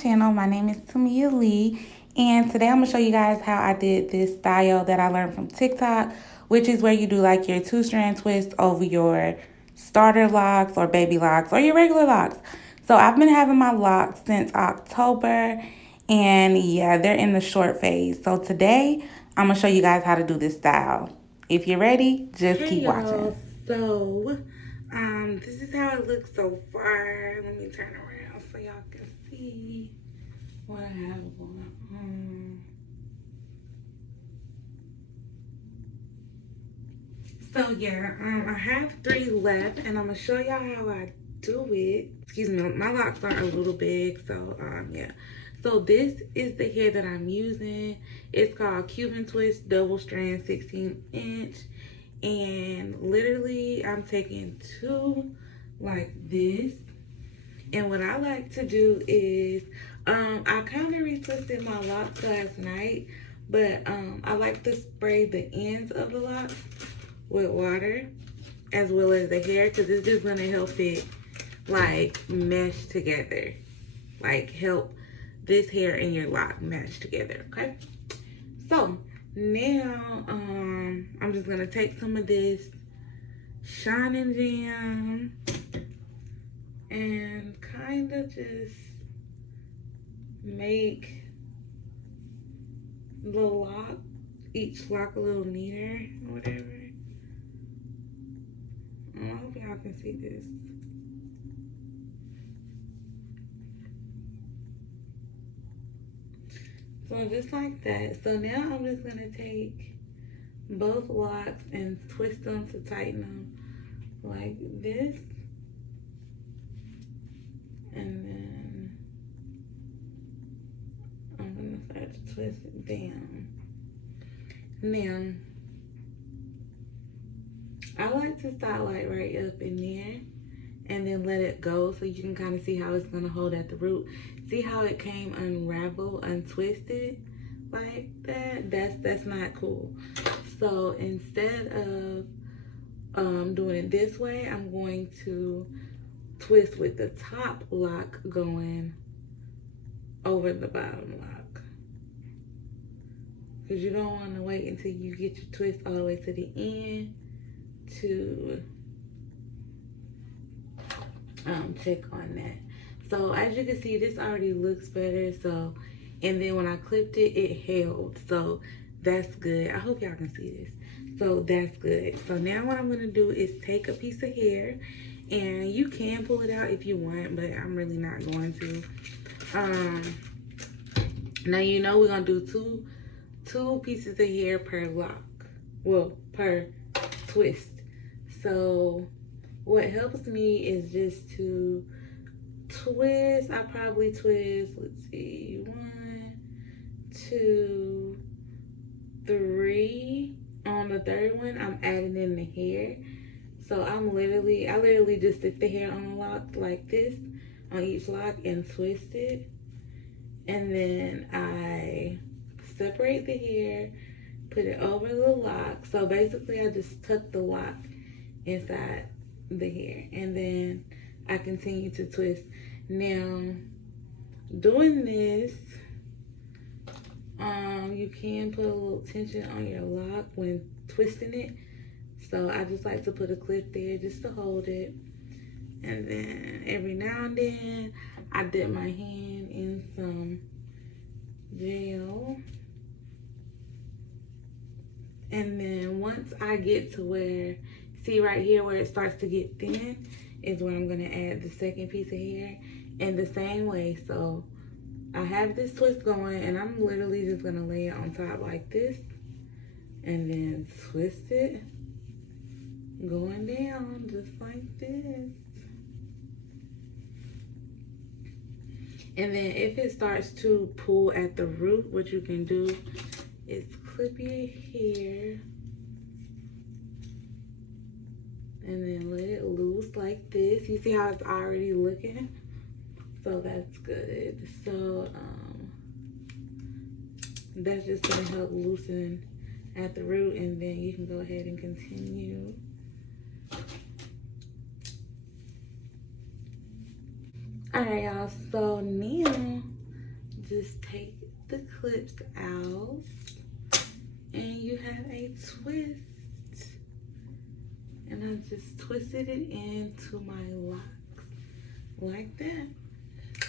Channel. My name is Tamia Lee, and today I'm gonna show you guys how I did this style that I learned from TikTok, which is where you do like your two-strand twist over your starter locks or baby locks or your regular locks. So I've been having my locks since October, and yeah, they're in the short phase. So today I'm gonna show you guys how to do this style. If you're ready, just keep watching. So this is how it looks so far. Let me turn around so y'all can see what I have going on. So yeah, I have three left, and I'm gonna show y'all how I do it. Excuse me, my locks are a little big, so yeah. So this is the hair that I'm using. It's called Cuban Twist Double Strand 16-inch, and literally I'm taking two like this. And what I like to do is, I kind of retwisted my locks last night, but I like to spray the ends of the locks with water as well as the hair, because it's just gonna help it like mesh together, like help this hair and your lock mesh together. Okay, so now I'm just gonna take some of this shining jam and kind of just make the lock, each lock a little neater or whatever. I hope y'all can see this. So just like that. So now I'm just gonna take both locks and twist them to tighten them like this. And then I'm gonna start to twist it down. Now, I like to start like right up in there and then let it go so you can kind of see how it's gonna hold at the root. See how it came unraveled, untwisted like that? That's not cool. So instead of doing it this way, I'm going to twist with the top lock going over the bottom lock, because you don't want to wait until you get your twist all the way to the end to check on that. So as you can see, this already looks better. So, and then when I clipped it, it held. So that's good. I hope y'all can see this. So that's good. So now what I'm gonna do is take a piece of hair, and you can pull it out if you want, but I'm really not going to. Now you know we're gonna do two pieces of hair per lock. Well, per twist. So what helps me is just to twist. I probably twist, let's see, 1, 2, 3. On the third one, I'm adding in the hair. So I literally just stick the hair on the lock like this on each lock and twist it. And then I separate the hair, put it over the lock. So basically I just tuck the lock inside the hair, and then I continue to twist. Now, doing this, you can put a little tension on your lock when twisting it. So I just like to put a clip there just to hold it. And then every now and then, I dip my hand in some gel. And then once I get to where, see right here where it starts to get thin, is where I'm gonna add the second piece of hair in the same way. So I have this twist going, and I'm literally just gonna lay it on top like this, and then twist it, going down just like this. And then if it starts to pull at the root, what you can do is clip your hair and then let it loose like this. You see how it's already looking? So that's good. So that's just gonna help loosen at the root, and then you can go ahead and continue. All right, y'all, so now just take the clips out and you have a twist. And I just twisted it into my locks like that.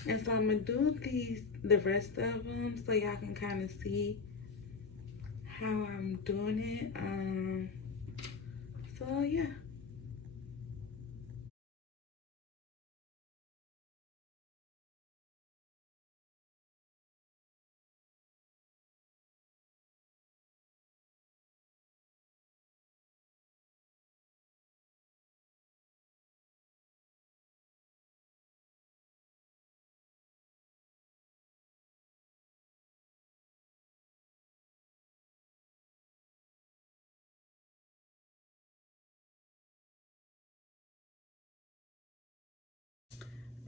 And so I'm gonna do the rest of them so y'all can kind of see how I'm doing it. So yeah.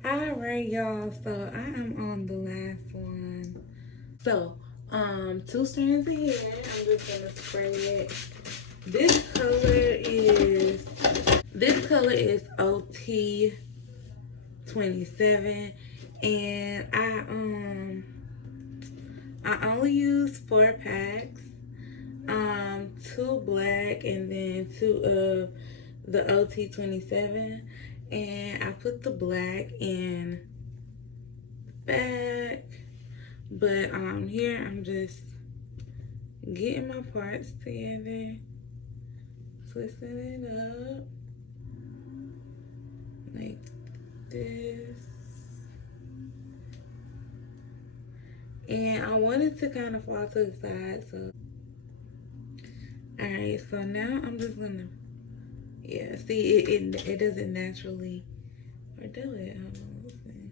Alright, y'all. So I am on the last one. So, two strands of hair. I'm just gonna spray it. This color is OT 27, and I only use 4 packs. Two black and then two of the OT 27, and I put the black in the back. But here I'm just getting my parts together, twisting it up like this. And I want it to kind of fall to the side, so. Alright, so now I'm just gonna, yeah, see, it doesn't naturally, or do it? Hold on, let's see.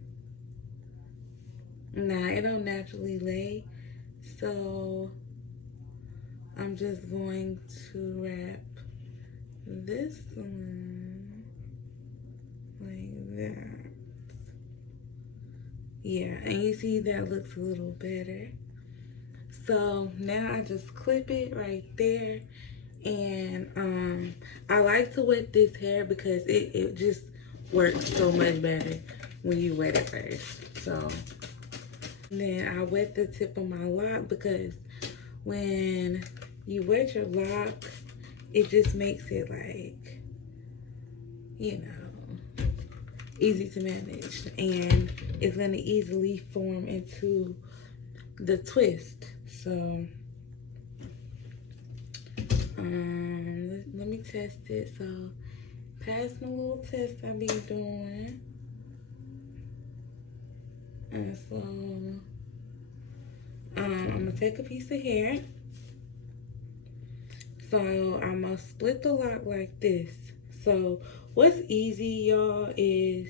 Nah, it don't naturally lay, so I'm just going to wrap this one like that. Yeah, and you see that looks a little better. So now I just clip it right there. And I like to wet this hair because it just works so much better when you wet it first. So then I wet the tip of my lock because when you wet your lock, it just makes it like, you know, easy to manage, and it's gonna easily form into the twist. So let me test it. So pass my little test I be doing. And so I'm gonna take a piece of hair. So I'm gonna split the lock like this. So what's easy, y'all, is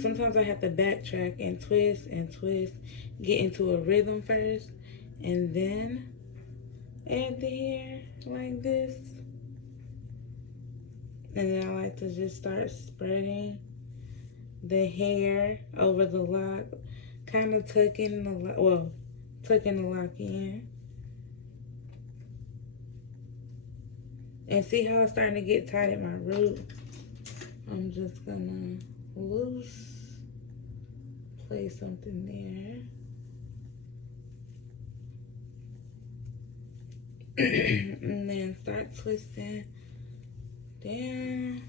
sometimes I have to backtrack and twist, get into a rhythm first, and then add the hair like this. And then I like to just start spreading the hair over the lock, kind of tucking the lock in. And see how it's starting to get tight at my root? I'm just gonna place something there. And then start twisting down.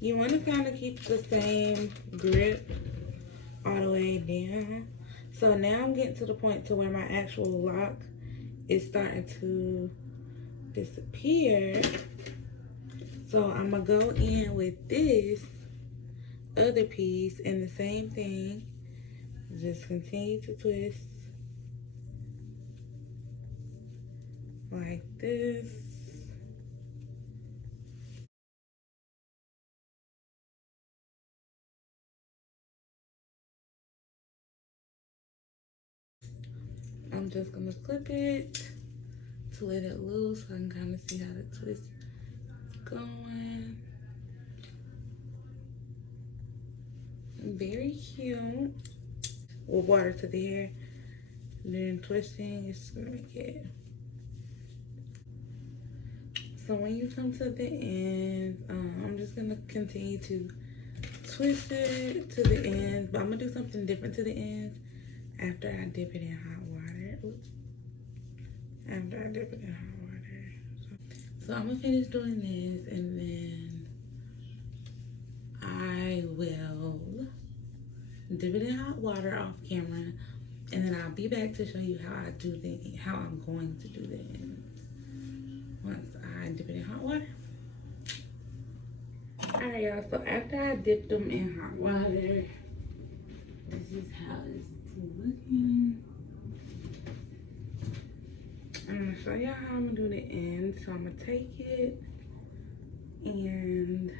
You want to kind of keep the same grip all the way down. So now I'm getting to the point to where my actual lock is starting to disappear. So I'm gonna go in with this other piece and the same thing. Just continue to twist like this. I'm just gonna clip it to let it loose so I can kind of see how the twist is going. Very cute. With water to the hair. And then twisting is gonna make it. So when you come to the end, I'm just gonna continue to twist it to the ends, but I'm gonna do something different to the ends after I dip it in hot water. Oops. After I dip it in hot water. So I'm gonna finish doing this, and then I will dip it in hot water off camera, and then I'll be back to show you how I'm going to do the ends once I dip it in hot water. Alright, y'all, so after I dipped them in hot water, this is how it's looking. I'm gonna show y'all how I'm gonna do the ends. So I'm gonna take it and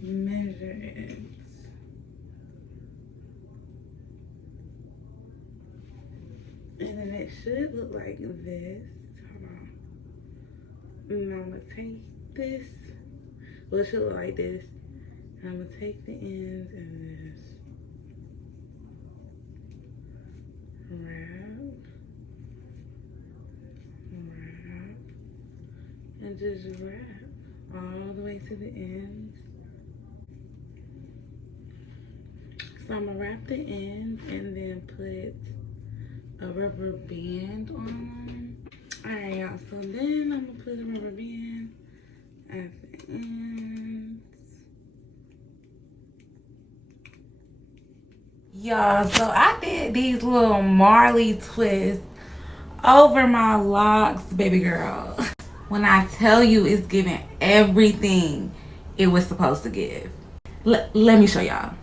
measure it. And then it should look like this. Hold on. And I'm gonna take this. Well, it should look like this. And I'm gonna take the ends and just wrap, and just wrap all the way to the ends. So I'm gonna wrap the ends and then put a rubber band on. Alright, y'all, so then I'm gonna put a rubber band at the ends. Y'all, so I did these little Marley twists over my locks, baby girl. When I tell you it's giving everything it was supposed to give. Let me show y'all.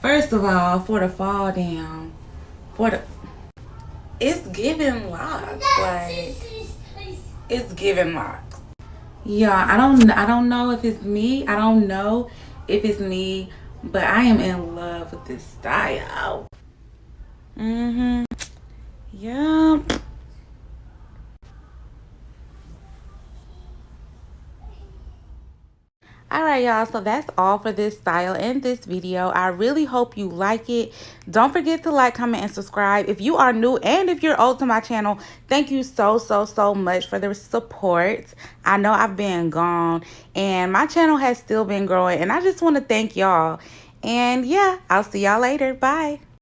First of all, for the fall down, it's giving locks. Like, it's giving locks. Yeah, I don't know if it's me. I don't know if it's me, but I am in love with this style. Yeah. Alright, y'all, so that's all for this style and this video. I really hope you like it. Don't forget to like, comment, and subscribe. If you are new and if you're old to my channel, thank you so much for the support. I know I've been gone and my channel has still been growing, and I just want to thank y'all. And yeah, I'll see y'all later. Bye.